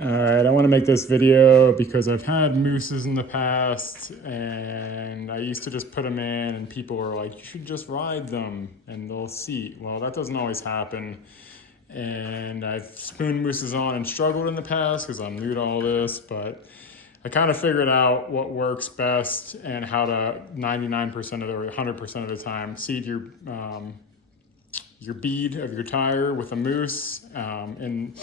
All right, I want to make this video because I've had mousses in the past and I used to just put them in and people were like, you should just ride them and they'll seat. Well, that doesn't always happen. And I've spooned mousses on and struggled in the past because I'm new to all this, but I kind of figured out what works best and how to 99% of the, or 100% of the time seed your bead of your tire with a mousse. And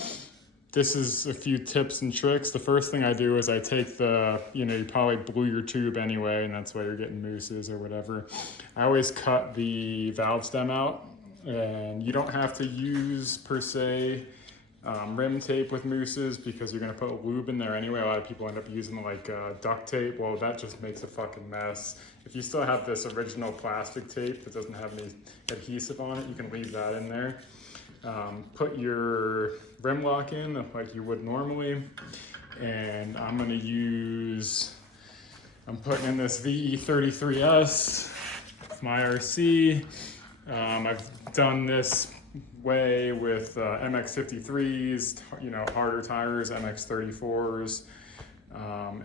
this is a few tips and tricks. The first thing I do is I take you probably blew your tube anyway, and that's why you're getting mousses or whatever. I always cut the valve stem out, and you don't have to use, per se, rim tape with mousses because you're gonna put lube in there anyway. A lot of people end up using like duct tape. Well, that just makes a fucking mess. If you still have this original plastic tape that doesn't have any adhesive on it, you can leave that in there. Put your rim lock in like you would normally, and I'm putting in this VE33S, my RC. I've done this way with MX53s, harder tires, MX34s.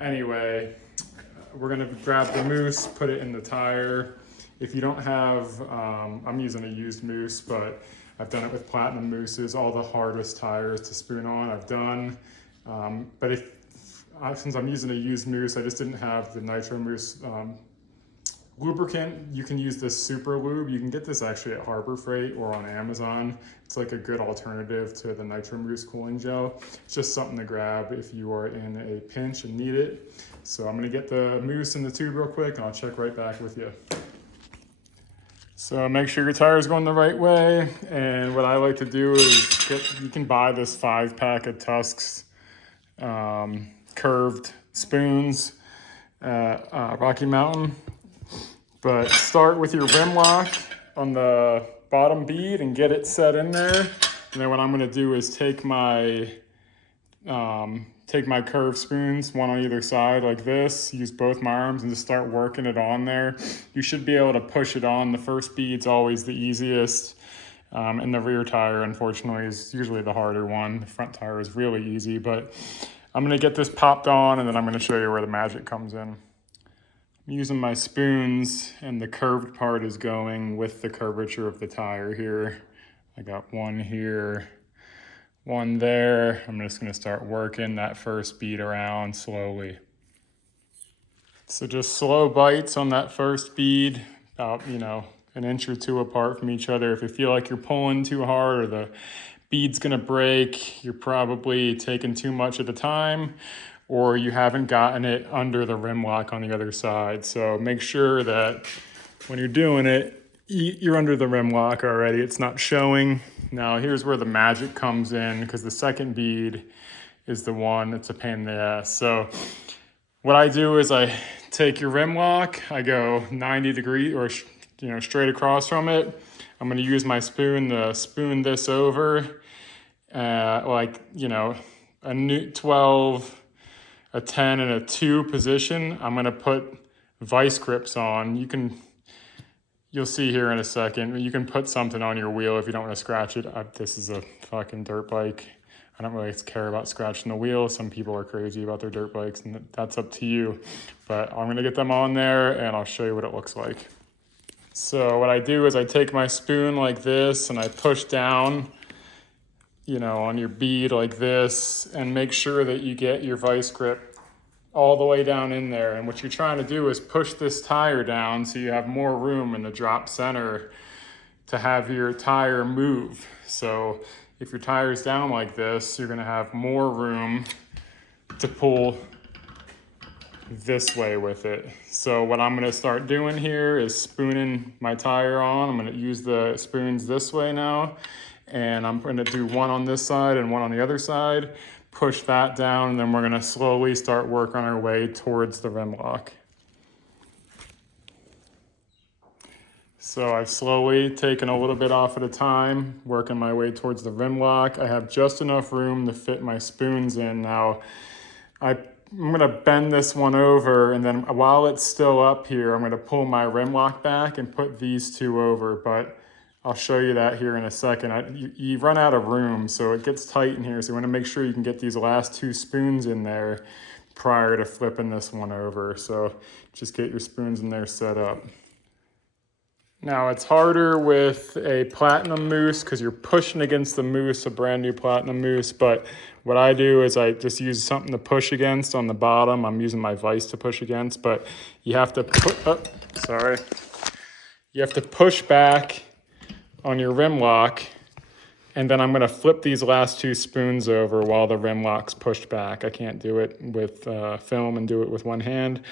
Anyway, we're gonna grab the mousse, put it in the tire. If you don't have, I'm using a used mousse, but I've done it with platinum mousses, all the hardest tires to spoon on I've done. But since I'm using a used mousse, I just didn't have the nitro mousse lubricant. You can use this super lube. You can get this actually at Harbor Freight or on Amazon. It's like a good alternative to the nitro mousse cooling gel. It's just something to grab if you are in a pinch and need it. So I'm gonna get the mousse in the tube real quick and I'll check right back with you. So make sure your tire is going the right way. And what I like to do is you can buy this 5-pack of Tusk's curved spoons at Rocky Mountain. But start with your rim lock on the bottom bead and get it set in there. And then what I'm gonna do is take my curved spoons, one on either side like this, use both my arms and just start working it on there. You should be able to push it on. The first bead's always the easiest. And the rear tire, unfortunately, is usually the harder one. The front tire is really easy, but I'm gonna get this popped on and then I'm gonna show you where the magic comes in. I'm using my spoons and the curved part is going with the curvature of the tire here. I got one here, one there. I'm just gonna start working that first bead around slowly. So just slow bites on that first bead, about, an inch or two apart from each other. If you feel like you're pulling too hard or the bead's gonna break, you're probably taking too much at a time, or you haven't gotten it under the rim lock on the other side. So make sure that when you're doing it, you're under the rim lock already. It's not showing. Now here's where the magic comes in, because the second bead is the one that's a pain in the ass. So what I do is I take your rim lock, I go 90 degrees or straight across from it. I'm gonna use my spoon to spoon this over, a 12, a 10 and a 2 position. I'm gonna put vice grips on. You'll see here in a second, you can put something on your wheel if you don't want to scratch it. This is a fucking dirt bike. I don't really care about scratching the wheel. Some people are crazy about their dirt bikes, and that's up to you. But I'm gonna get them on there and I'll show you what it looks like. So what I do is I take my spoon like this and I push down, on your bead like this, and make sure that you get your vice grip all the way down in there. And what you're trying to do is push this tire down so you have more room in the drop center to have your tire move. So if your tire's down like this, you're gonna have more room to pull this way with it. So what I'm gonna start doing here is spooning my tire on. I'm gonna use the spoons this way now, and I'm gonna do one on this side and one on the other side, push that down, and then we're gonna slowly start working our way towards the rim lock. So I've slowly taken a little bit off at a time, working my way towards the rim lock. I have just enough room to fit my spoons in. Now, I'm gonna bend this one over, and then while it's still up here, I'm gonna pull my rim lock back and put these two over. But I'll show you that here in a second. You run out of room, so it gets tight in here. So you want to make sure you can get these last 2 spoons in there prior to flipping this one over. So just get your spoons in there set up. Now it's harder with a platinum mousse because you're pushing against the mousse, a brand new platinum mousse. But what I do is I just use something to push against on the bottom. I'm using my vise to push against, but you have to put, you have to push back on your rim lock, and then I'm gonna flip these last 2 spoons over while the rim lock's pushed back. I can't do it with film and do it with one hand,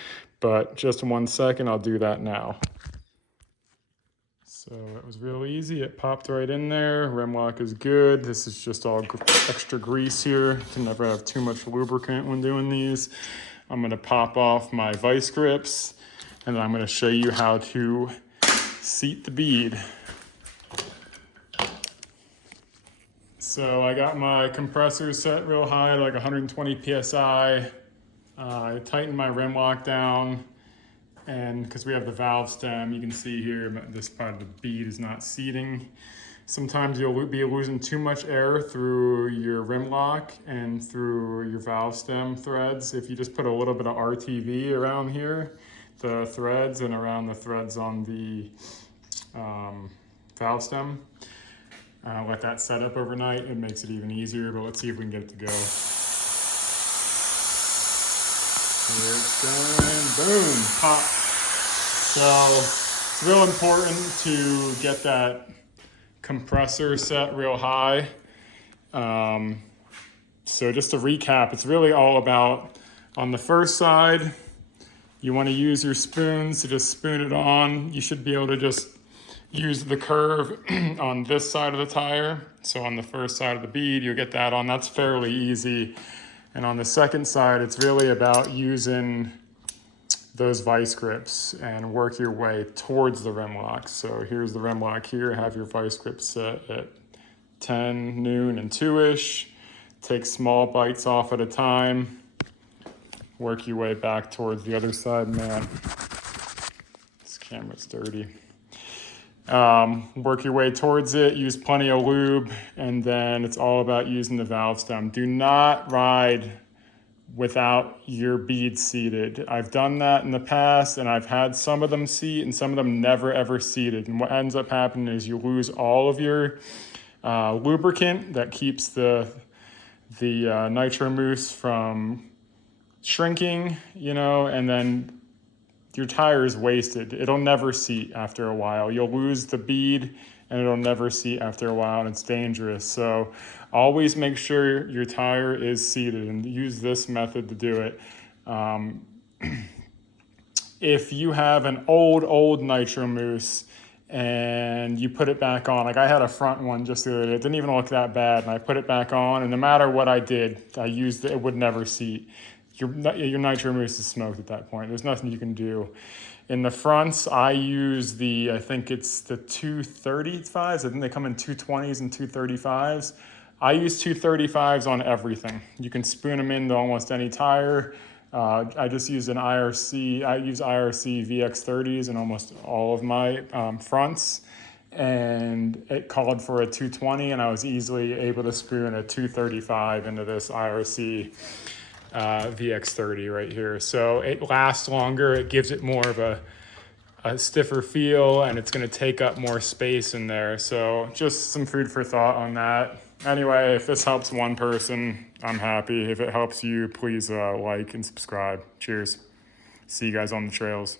but just in 1 second, I'll do that now. So it was real easy. It popped right in there. Rim lock is good. This is just all extra grease here. You can never have too much lubricant when doing these. I'm gonna pop off my vice grips, and then I'm gonna show you how to seat the bead. So I got my compressor set real high, like 120 PSI. I tightened my rim lock down, and because we have the valve stem, you can see here this part of the bead is not seating. Sometimes you'll be losing too much air through your rim lock and through your valve stem threads. If you just put a little bit of RTV around here, the threads, and around the threads on the valve stem, let that set up overnight. It makes it even easier, but let's see if we can get it to go. Here it's going, boom, pop. So it's real important to get that compressor set real high. So just to recap, it's really all about, on the first side, you want to use your spoons to just spoon it on. You should be able to just use the curve on this side of the tire. So on the first side of the bead, you'll get that on. That's fairly easy. And on the second side, it's really about using those vice grips and work your way towards the rim lock. So here's the rim lock here. Have your vice grips set at 10, noon, and 2-ish. Take small bites off at a time. Work your way back towards the other side. Man, this camera's dirty. Work your way towards it, use plenty of lube, and then it's all about using the valve stem. Do not ride without your bead seated. I've done that in the past, and I've had some of them seat and some of them never ever seated. And what ends up happening is you lose all of your lubricant that keeps the nitro mousse from shrinking, you know, and then your tire is wasted. It'll never seat after a while. You'll lose the bead and it'll never seat after a while, and it's dangerous. So always make sure your tire is seated, and use this method to do it. If you have an old nitro mousse and you put it back on, like I had a front one just the other day, it didn't even look that bad, and I put it back on, and no matter what I did, I used it, it would never seat. Your nitro mousse is smoked at that point. There's nothing you can do. In the fronts, I use I think it's the 235s. I think they come in 220s and 235s. I use 235s on everything. You can spoon them into almost any tire. I just use an IRC. I use IRC VX30s in almost all of my fronts. And it called for a 220, and I was easily able to spoon a 235 into this IRC VX30 right here. So it lasts longer, it gives it more of a stiffer feel, and it's going to take up more space in there. So just some food for thought on that. Anyway, if this helps one person, I'm happy. If it helps you, please like and subscribe. Cheers. See you guys on the trails.